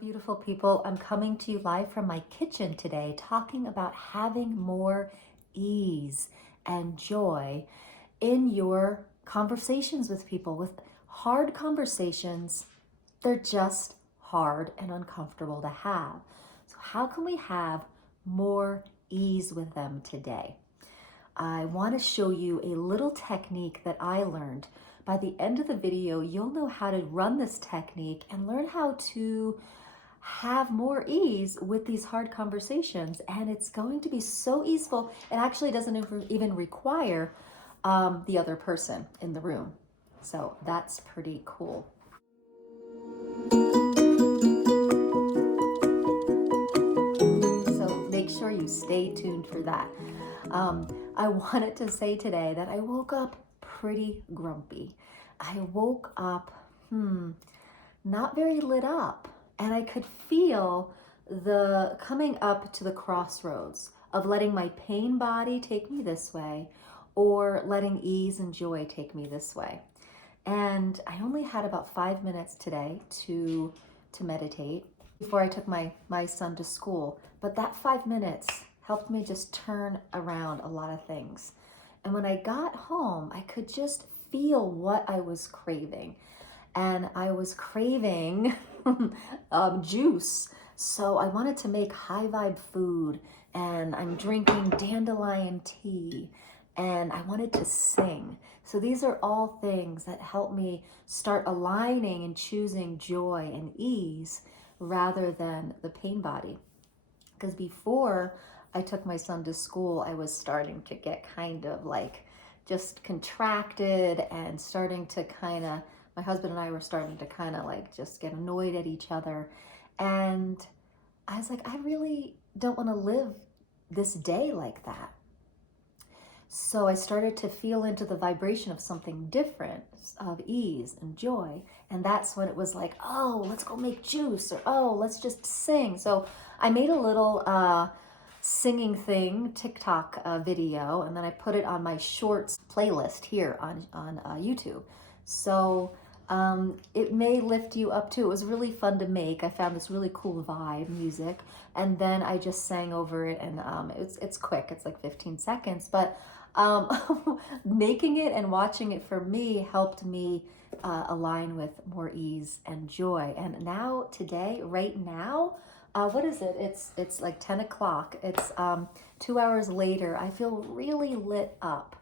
Beautiful people. I'm coming to you live from my kitchen today, talking about having more ease and joy in your conversations with people. With hard conversations, they're just hard and uncomfortable to have. So how can we have more ease with them today? I want to show you a little technique that I learned. By the end of the video, you'll know how to run this technique and learn how to have more ease with these hard conversations. And it's going to be so easeful. It actually doesn't even require the other person in the room. So that's pretty cool. So make sure you stay tuned for that. I wanted to say today that I woke up pretty grumpy. I woke up, not very lit up. And I could feel the coming up to the crossroads of letting my pain body take me this way or letting ease and joy take me this way. And I only had about 5 minutes today to meditate before I took my son to school. But that 5 minutes helped me just turn around a lot of things. And when I got home, I could just feel what I was craving. And I was craving juice. So I wanted to make high vibe food, and I'm drinking dandelion tea, and I wanted to sing. So these are all things that help me start aligning and choosing joy and ease rather than the pain body. Because before I took my son to school, I was starting to get kind of like just contracted and starting to my husband and I were starting to kind of like just get annoyed at each other. And I was like, I really don't want to live this day like that. So I started to feel into the vibration of something different, of ease and joy. And that's when it was like, oh, let's go make juice, or oh, let's just sing. So I made a little singing thing, TikTok video, and then I put it on my shorts playlist here on YouTube. So it may lift you up too. It was really fun to make. I found this really cool vibe music, and then I just sang over it, and it's quick. It's like 15 seconds, but making it and watching it for me helped me align with more ease and joy. And now today, right now, what is it? It's like 10 o'clock. It's 2 hours later. I feel really lit up.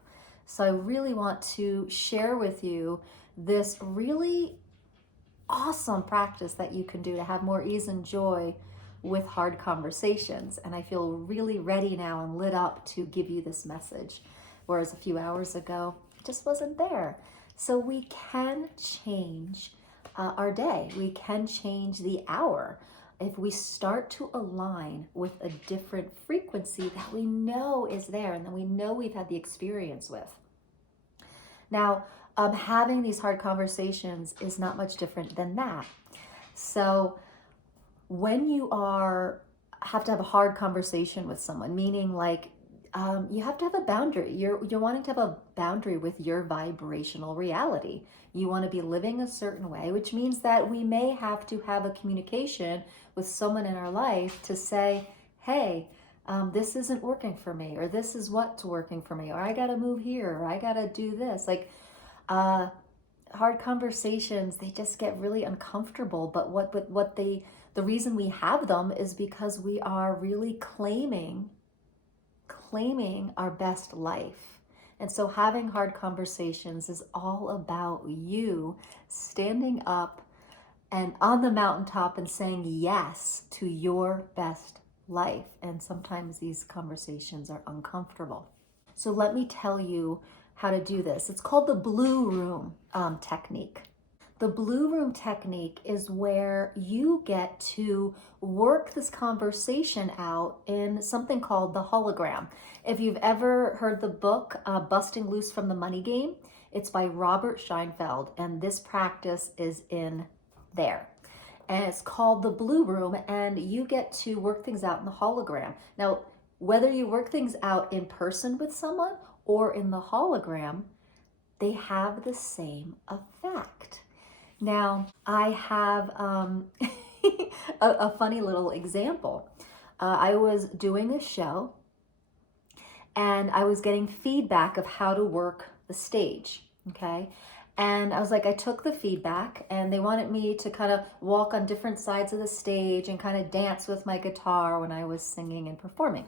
So I really want to share with you this really awesome practice that you can do to have more ease and joy with hard conversations. And I feel really ready now and lit up to give you this message. Whereas a few hours ago, it just wasn't there. So we can change our day. We can change the hour if we start to align with a different frequency that we know is there and that we know we've had the experience with. Now, having these hard conversations is not much different than that. So when you have to have a hard conversation with someone, meaning like you have to have a boundary. You're wanting to have a boundary with your vibrational reality. You want to be living a certain way, which means that we may have to have a communication with someone in our life to say, hey, this isn't working for me, or this is what's working for me, or I got to move here, or I got to do this. Like hard conversations, they just get really uncomfortable. But the reason we have them is because we are really claiming our best life. And so having hard conversations is all about you standing up and on the mountaintop and saying yes to your best life. And sometimes these conversations are uncomfortable. So let me tell you how to do this. It's called the blue room technique. The blue room technique is where you get to work this conversation out in something called the hologram. If you've ever heard the book Busting Loose from the Money Game, it's by Robert Scheinfeld, and this practice is in there. And it's called the blue room, and you get to work things out in the hologram. Now, whether you work things out in person with someone or in the hologram, they have the same effect. Now, I have a funny little example. I was doing a show and I was getting feedback of how to work the stage, okay? And I was like, I took the feedback and they wanted me to kind of walk on different sides of the stage and kind of dance with my guitar when I was singing and performing.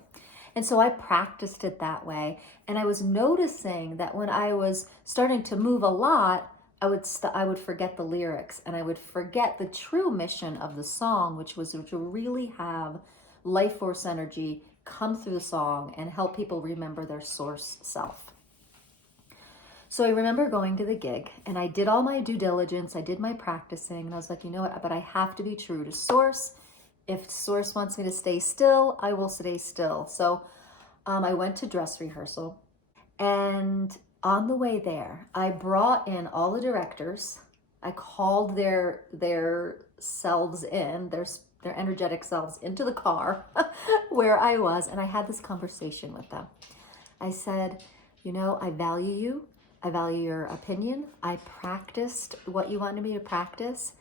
And so I practiced it that way. And I was noticing that when I was starting to move a lot, I would forget the lyrics and I would forget the true mission of the song, which was to really have life force energy come through the song and help people remember their source self. So I remember going to the gig and I did all my due diligence, I did my practicing, and I was like, you know what, but I have to be true to source. If source wants me to stay still, I will stay still. So I went to dress rehearsal, and on the way there, I brought in all the directors. I called their selves in, their energetic selves into the car where I was, and I had this conversation with them. I said, you know, I value you. I value your opinion. I practiced what you wanted me to practice,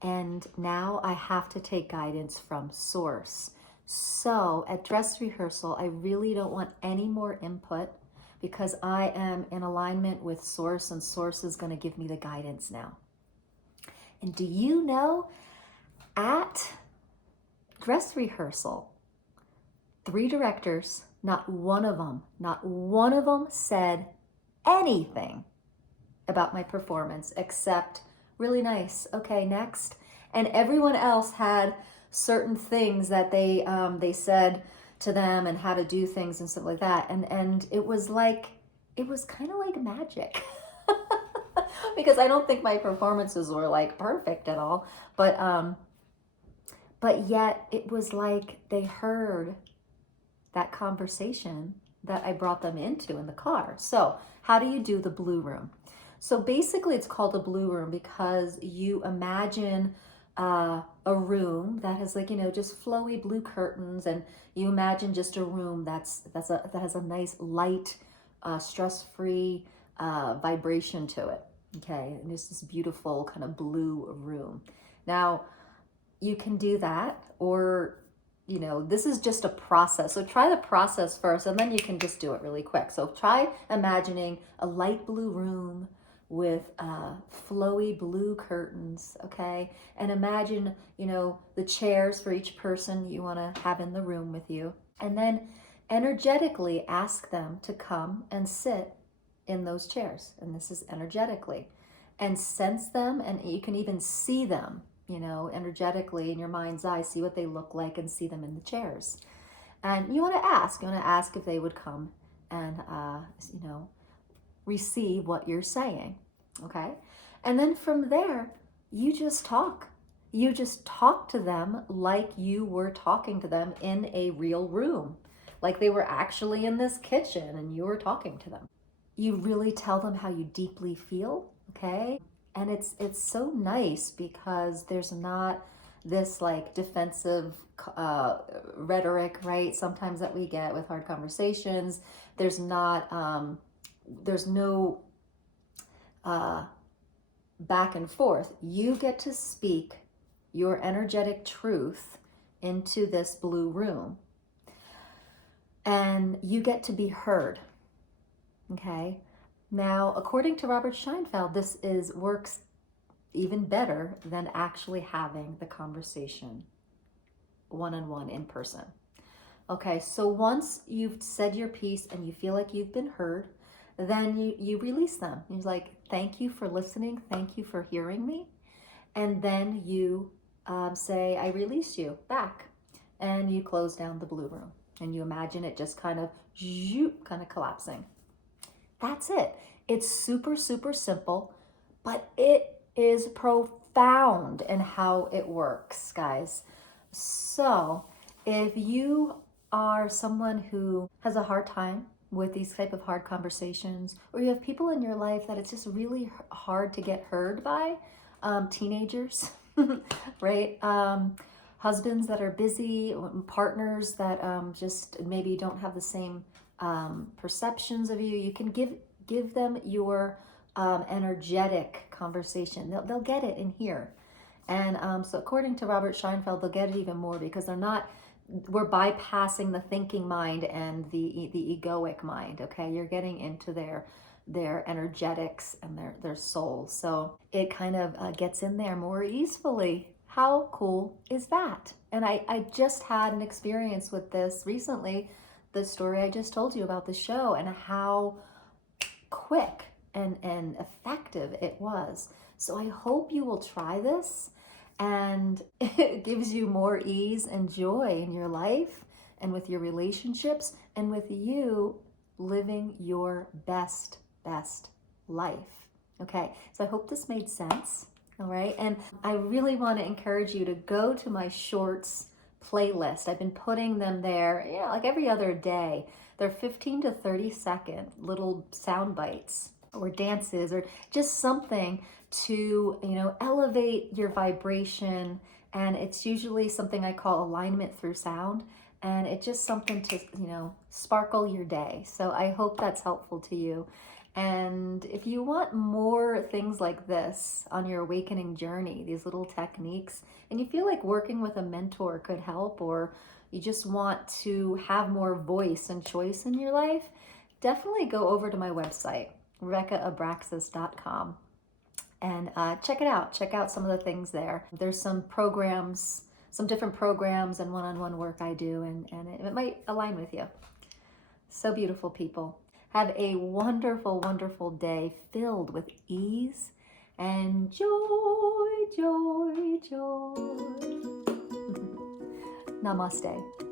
and now I have to take guidance from source. So at dress rehearsal, I really don't want any more input because I am in alignment with source, and source is going to give me the guidance now. And do you know, at dress rehearsal, 3 directors, not one of them said anything about my performance except really nice, okay, next. And everyone else had certain things that they said to them and how to do things and stuff like that. And it was kind of like magic. Because I don't think my performances were like perfect at all, but yet it was like they heard that conversation that I brought them into in the car. So how do you do the blue room? So basically it's called a blue room because you imagine a room that has, like, you know, just flowy blue curtains, and you imagine just a room that has a nice light, stress-free vibration to it. Okay, and it's this beautiful kind of blue room. Now, you can do that, or, you know, this is just a process. So try the process first, and then you can just do it really quick. So try imagining a light blue room with flowy blue curtains, okay? And imagine, you know, the chairs for each person you want to have in the room with you. And then energetically ask them to come and sit in those chairs. And this is energetically. And sense them, and you can even see them, you know, energetically in your mind's eye, see what they look like and see them in the chairs. And you want to ask if they would come and, you know, receive what you're saying, okay? And then from there, you just talk. You just talk to them like you were talking to them in a real room, like they were actually in this kitchen and you were talking to them. You really tell them how you deeply feel, okay? And it's so nice because there's not this like defensive rhetoric, right? Sometimes that we get with hard conversations. There's not, there's no back and forth. You get to speak your energetic truth into this blue room, and you get to be heard. Okay. Now, according to Robert Scheinfeld, this works even better than actually having the conversation one-on-one in person. Okay, so once you've said your piece and you feel like you've been heard, then you release them. You're like, thank you for listening. Thank you for hearing me. And then you say, I release you back. And you close down the blue room. And you imagine it just kind of collapsing. That's it. It's super, super simple, but it is profound in how it works, guys. So if you are someone who has a hard time with these type of hard conversations, or you have people in your life that it's just really hard to get heard by, teenagers, right? Husbands that are busy, partners that just maybe don't have the same perceptions of you, you can give them your energetic conversation. They'll get it in here. And so according to Robert Scheinfeld, they'll get it even more because we're bypassing the thinking mind and the egoic mind. Okay, you're getting into their energetics and their souls. So it kind of gets in there more easily. How cool is that? And I just had an experience with this recently, the story I just told you about the show, and how quick and effective it was. So I hope you will try this, and it gives you more ease and joy in your life and with your relationships and with you living your best life. Okay, so I hope this made sense. All right, and I really want to encourage you to go to my shorts playlist. I've been putting them there, like every other day. They're 15 to 30-second little sound bites or dances or just something to, elevate your vibration. And it's usually something I call alignment through sound. And it's just something to, sparkle your day. So I hope that's helpful to you. And if you want more things like this on your awakening journey, these little techniques, and you feel like working with a mentor could help, or you just want to have more voice and choice in your life, definitely go over to my website, RebeccaAbraxas.com, and check it out. Check out some of the things there. There's some programs, some different programs and one-on-one work I do, and it might align with you. So beautiful, people. Have a wonderful, wonderful day filled with ease and joy, joy, joy. Namaste.